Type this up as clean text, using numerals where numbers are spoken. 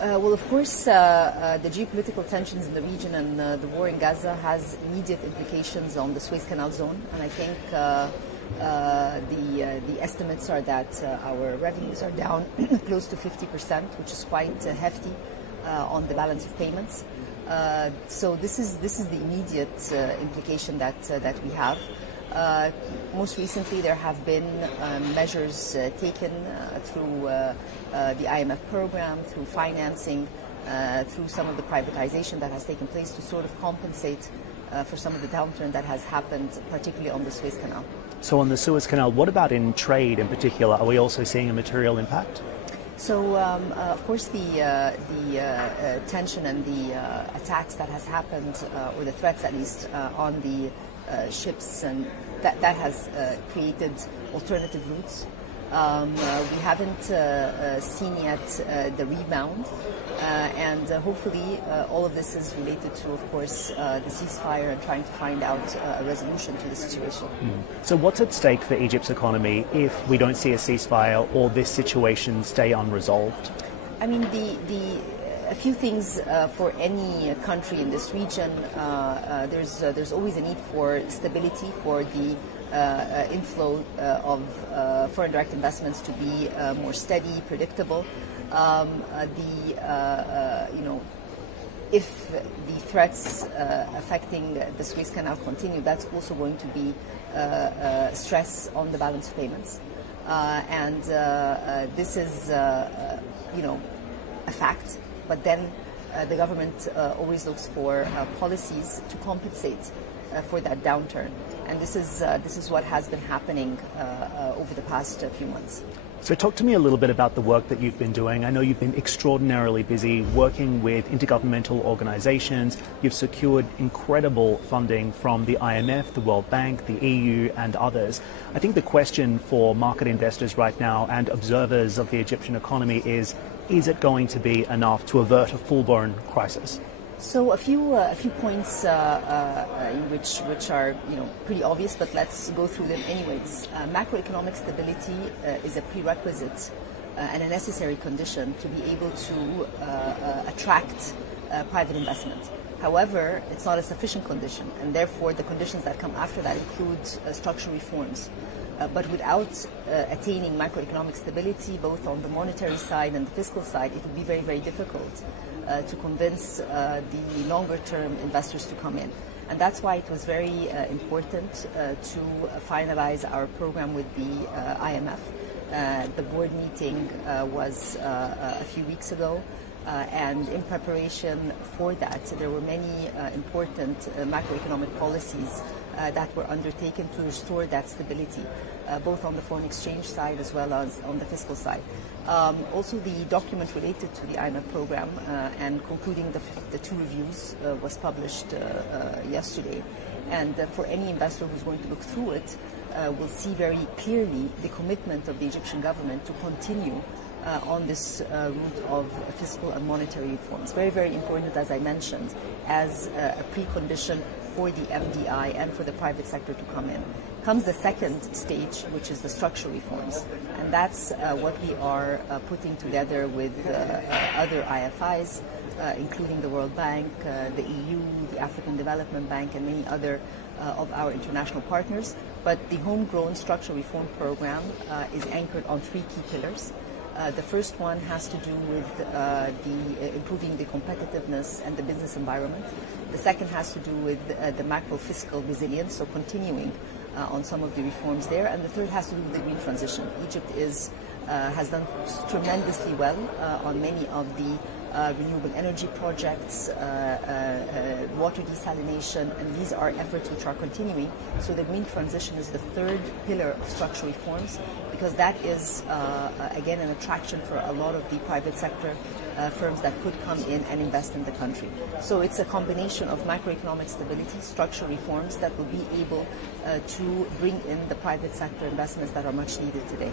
Well, of course, the geopolitical tensions in the region and the war in Gaza has immediate implications on the Suez Canal zone. And I think the estimates are that our revenues are down close to 50%, which is quite hefty on the balance of payments. So this is the immediate implication that we have. Most recently, there have been measures taken through the IMF program, through financing, through some of the privatization that has taken place to sort of compensate for some of the downturn that has happened, particularly on the Suez Canal. So on the Suez Canal, what about in trade in particular? Are we also seeing a material impact? So, of course, the tension and the attacks that has happened, or the threats at least, on the ships, and that has created alternative routes. We haven't seen yet the rebound, and hopefully all of this is related to, of course, the ceasefire and trying to find out a resolution to the situation. So what's at stake for Egypt's economy if we don't see a ceasefire or this situation stay unresolved? I mean, a few things for any country in this region. There's always a need for stability, for the inflow of foreign direct investments to be more steady, predictable. If the threats affecting the Suez Canal continue, that's also going to be stress on the balance of payments, and this is a fact. But then the government always looks for policies to compensate for that downturn, and this is what has been happening over the past few months. So talk to me a little bit about the work that you've been doing. I know you've been extraordinarily busy working with intergovernmental organizations. You've secured incredible funding from the IMF, the World Bank, the EU, and others. I think the question for market investors right now and observers of the Egyptian economy is it going to be enough to avert a full-blown crisis? So a few points which are pretty obvious, but let's go through them anyways. Macroeconomic stability is a prerequisite and a necessary condition to be able to attract private investment. However, it's not a sufficient condition, and therefore the conditions that come after that include structural reforms. But without attaining macroeconomic stability, both on the monetary side and the fiscal side, it would be very, very difficult to convince the longer-term investors to come in. And that's why it was very important to finalize our program with the IMF. The board meeting was a few weeks ago. And in preparation for that, there were many important macroeconomic policies that were undertaken to restore that stability, both on the foreign exchange side as well as on the fiscal side. Also, the document related to the IMF program and concluding the two reviews was published yesterday. And for any investor who's going to look through it, will see very clearly the commitment of the Egyptian government to continue on this route of fiscal and monetary reforms. Very, very important, as I mentioned, as a precondition for the FDI and for the private sector to come in. Comes the second stage, which is the structural reforms. And that's what we are putting together with other IFIs, including the World Bank, the EU, the African Development Bank, and many other of our international partners. But the homegrown structural reform program is anchored on three key pillars. The first one has to do with improving the competitiveness and the business environment. The second has to do with the macro fiscal resilience, so continuing on some of the reforms there. And the third has to do with the green transition. Egypt has done tremendously well on many of the renewable energy projects, water desalination, and these are efforts which are continuing. So the green transition is the third pillar of structural reforms, because that is, again, an attraction for a lot of the private sector firms that could come in and invest in the country. So it's a combination of macroeconomic stability, structural reforms that will be able to bring in the private sector investments that are much needed today.